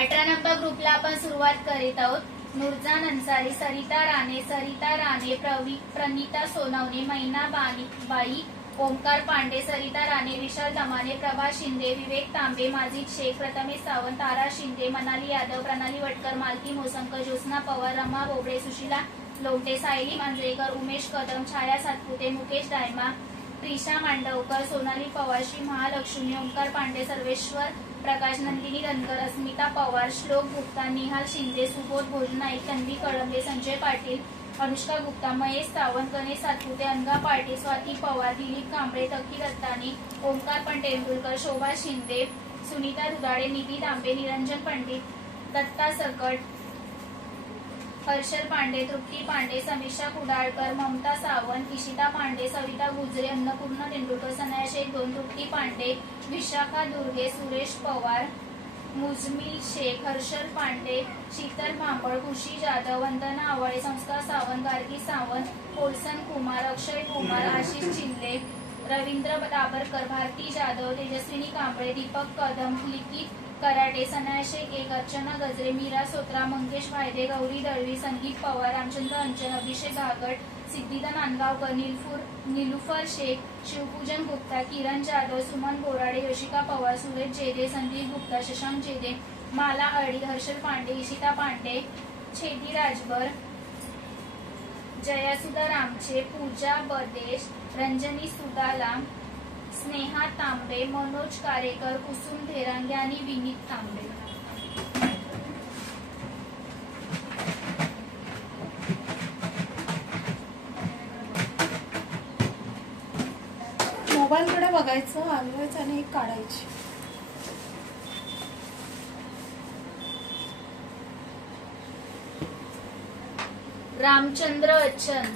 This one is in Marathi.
18 नंबर ग्रुपला आपण सुरुवात करीत आहोत। नूरजान अन्सारी, सरिता राणे, प्रणिता सोनवणे, मैना बाई, ओमकार पांडे, सरिता राणे, विशाल दमाने, प्रभा शिंदे, विवेक तांबे, माजिद शेख, प्रथमेश सावंत, तारा शिंदे, मनाली यादव, प्रणाली वटकर, मालती मोसंकर, ज्योत्स्ना पवार, रमा बोबडे, सुशीला लोमटे, सायली मांजरेकर, उमेश कदम, छाया सातपुते, मुकेश दायमा, प्रिशा मांडवकर, सोनाली पवार, श्री महालक्ष्मी, ओमकार पांडे, सर्वेश्वर प्रकाश, नंदिनी धनकर, अस्मिता पवार, श्लोक गुप्ता, निहाल शिंदे, सुबोध भोजनाईक, तन्वी कळंबे, संजय पाटील, अनुष्का गुप्ता, महेश सावंत, गणेश सातपुते, अनघा पाटील, स्वाती पवार, दिलीप कांबळे, तकी दत्तानी, ओमकार पण तेंडुलकर, शोभा शिंदे, सुनीता रुदाडे, निधी तांबे, निरंजन पंडित, दत्ता सकट, हर्षल पांडे, तृप्ती पांडे, समीक्षा कुडाळकर, ममता सावंत, इशिता पांडे, सविता गुजरे, अन्नपूर्णा तेंडुलकर, सनाया शेख 2, तृप्ती पांडे, विशाखा दुर्गे, सुरेश पवार, मुजमिल शेख, हर्षल पांडे, शीतल भांबळ, खुशी जाधव, वंदना आवाळे, संस्कार सावंत, गार्गी सावंत, पोलसन कुमार, अक्षय कुमार, आशिष चिल्ले, रवींद्र दाभरकर, भारती जाधव, तेजस्विनी कांबळे, दीपक कदम, लिखित कराटे, सनाया शेख 1, अर्चना गजरे, मीरा सोत्रा, मंगेश वायदे, गौरी दळवी, संगीत पवार, रामचंद्र अंचन, अभिषेक घागट, सिद्धिदा नांदगावकर, निलुफर शेख, शिवपूजन गुप्ता, किरण जाधव, सुमन बोराडे, योशिका पवार, सुरेश जेदे, संदीप गुप्ता, शशांक जेदे, माला अडी, हर्षल पांडे, इशिता पांडे, छेदी राजभर, जयासुधा रामचे, पूजा बदेश, रंजनी सुदाला, स्नेहा तांबे, मनोज कारेकर, कुसुम धेरांगे आणि विनीत तांबे। मोबाईल कडे बघायचं, हलवायचं आणि एक काढायची। रामचंद्र अच्चन,